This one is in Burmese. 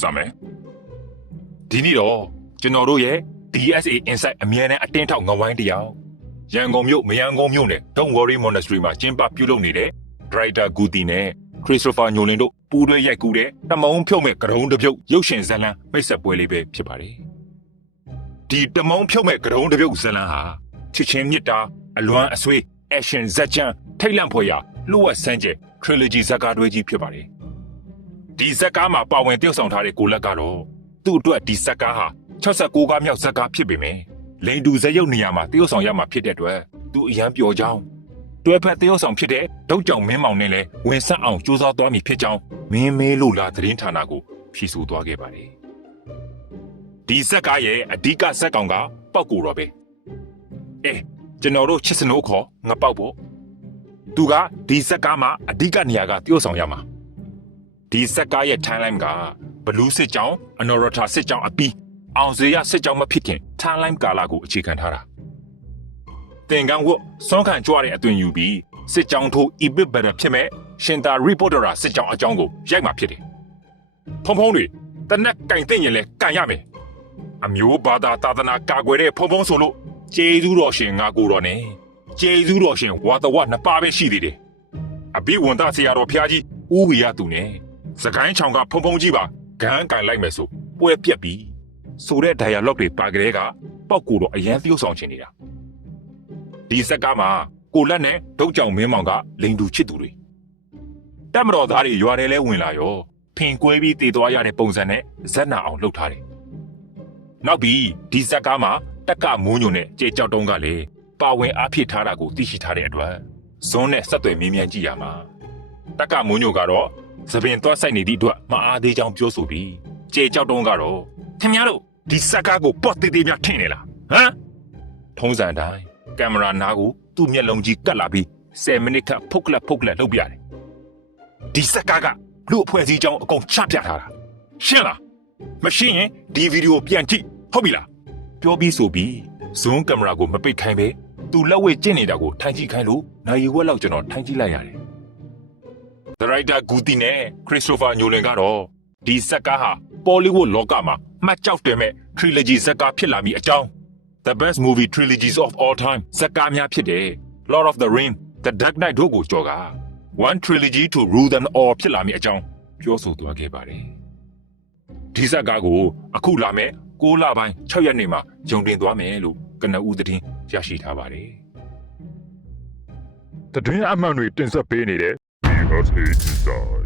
စမယ်ဒီနေ့တော့ကျွန်တော်တို့ရဲ့ DSA Insight အမြဲတမ်းအတင်းထောက်ငဝိုင်းတရားရန်ကုန်မြို့မယန်ကုန်မြို့နဲ့ Don't Worry Monastery မှာကျင်းပပြုလုပ်နေတဲ့ Director Guti နဲ့ Christopher Nolan တို့ပူးတွဲရိုက်ကူးတဲ့တမုံဖြုတ်မဲ့ကရုံးတစ်ပြုတ်ရုပ်ရှင်ဇာတ်လမ်းမိတ်ဆက်ပွဲလေးပဲဖြစ်ပါတယ်ဒီတမုံဖြုတ်မဲ့ကရုံးတစ်ပြုတ်ဇာတ်လမ်းဟာချစ်ချင်းမြတ်တာအလွမ်းအဆွေး action ဇက်ချန်ထိတ်လန့်ဖွယ်ရာလူဝက်ဆန်းကျဲ trilogy ဇာတ်ကားတွဲကြီးဖြစ်ပါတယ် ဒီဇာတ်ကားမှာပါဝင်တယောက်ဆောင်ထားတဲ့ကိုလက်ကတော့သူ့အတွက်ဒီဇာတ်ကားဟာ69ကားမြောက်ဇာတ်ကားဖြစ်ပေမယ့်လိန်တူဇက်ရုပ်နေရာမှာတယောက်ဆောင်ရမှာဖြစ်တဲ့အတွက်သူအရန်ပျော်ကြောင်းတွဲဖက်တယောက်ဆောင်ဖြစ်တဲ့ဒုတ်ကြောင်မင်းမောင်နဲ့လည်းဝင်ဆက်အောင်ကြိုးစားသွားမည်ဖြစ်ကြောင်းမင်းမဲလို့လာသတင်းဌာနကိုဖြေဆိုသွားခဲ့ပါတယ်။ဒီဇက်ကားရဲ့အဓိကဇက်ကောင်ကပောက်ကိုတော့ပဲ။အဲကျွန်တော်တို့ချစ်စနိုးခေါ်ငပောက်ပေါ့။သူကဒီဇက်ကားမှာအဓိကနေရာကတယောက်ဆောင်ရမှာ။ ဒီဇက်ကားရဲ့ timeline ကဘလူးစစ်ကြောင်အနော်ရထာစစ်ကြောင်အပီးအောင်စေရစစ်ကြောင်မဖြစ်ခင် timeline ကာလကိုအခြေခံထားတာ။တင်ကန်းဝတ်စွန့်ခံကြွားတဲ့အသွင်ယူပြီးစစ်ကြောင်းထိုး EBIT better ဖြစ်မဲ့ရှင်သာ reporter စစ်ကြောင်းအကြောင်းကိုရိုက်မှာဖြစ်တယ်။ဖုံဖုံတွေတနက်ကင်သိမ့်ရင်လဲကန်ရမယ်။အမျိုးဘာသာသာသနာကာကွယ်တဲ့ဖုံဖုံဆိုလို့ကျေးဇူးတော်ရှင်ငါကိုတော်နဲ့ကျေးဇူးတော်ရှင်ဝါတဝနှစ်ပါးပဲရှိသေးတယ်။အဘိဝန္တဆရာတော်ဖျားကြီးဦးဝီရသူနဲ့ စကိုင်းချောင်ကဖုံဖုံကြီးပါဂန်းကန်လိုက်မယ်ဆိုပွဲပြက်ပြီးဆိုတဲ့ dialogue တွေပါကလေးကပောက်ကိုတော့အရန်သျှို့ဆောင်ချင်နေတာဒီစက်ကားမှာကိုလက်နဲ့ဒုတ်ကြောင်မင်းမောင်ကလိန်တူချစ်သူတွေတက်မတော်သားတွေရွာထဲလဲဝင်လာရောဖင်ကွဲပြီးတည်သွားရတဲ့ပုံစံနဲ့ဇက်နာအောင်လှုပ်ထားတယ်။နောက်ပြီးဒီစက်ကားမှာတက်ကမိုးညွန်နဲ့ကြေကြောက်တုံးကလည်းပါဝင်အားဖြစ်ထားတာကိုသိရှိထားတဲ့အတွက်ဇွန်းနဲ့ဆက်သွယ်မင်းမြန်ကြည့်ရမှာတက်ကမိုးညွန်ကတော့ သပင်သွားဆိုင်နေသည့်အတွက်မအားသေးကြောင်းပြောဆိုပြီးကြေကြောက်တုံးကတော့ခင်ဗျားတို့ဒီစက်ကားကိုပေါ့တေးသေးများထင်နေလားဟမ်ထုံးစံတိုင်းကင်မရာနားကိုသူ့မျက်လုံးကြီးကတ်လာပြီး10မိနစ်ခန့်ဖုတ်ကလပ်ဖုတ်ကလပ်လုပ်ပြတယ်။ဒီစက်ကားကလူအဖွဲ့အစည်းကြောင်းအကုန်ချပြထားတာ။ရှင်းလား။မရှင်းရင်ဒီဗီဒီယိုပြန်ကြည့်ဟုတ်ပြီလား။ပြောပြီးဆိုပြီးဇွန်းကင်မရာကိုမပိတ်ခိုင်းပဲသူလက်ဝဲကျင့်နေတာကိုထိုင်ကြည့်ခိုင်းလို့နိုင်ရီဝက်လောက်ကျွန်တော်ထိုင်ကြည့်လိုက်ရတယ်။ ဒရိုက်တာဂူတီနဲ့ခရစ်စတိုဖာညိုလင်ကတော့ဒီစက်ကားဟာပေါ်လီဝုဒ်လောကမှာမှတ်ကြောက်တယ်မဲ့ trilogy ဇက်ကားဖြစ်လာပြီးအကြောင်း The best movie trilogies of all time ဇာတ်ကားများဖြစ်တယ် Lord of the Ring The Dark Knight တို့ကိုကြော်က one trilogy to rule them all ဖြစ်လာမည်အကြောင်းပြောဆိုသွားခဲ့ပါတယ်ဒီဇာတ်ကားကိုအခုလာမဲ့6လပိုင်း6ရက်နေ့မှာဂျုံတင်သွားမယ်လို့ကနဦးသတင်းရရှိထားပါတယ်တတွင်းအမှန်တွေတင်ဆက်ပေးနေတဲ့ DSA Insight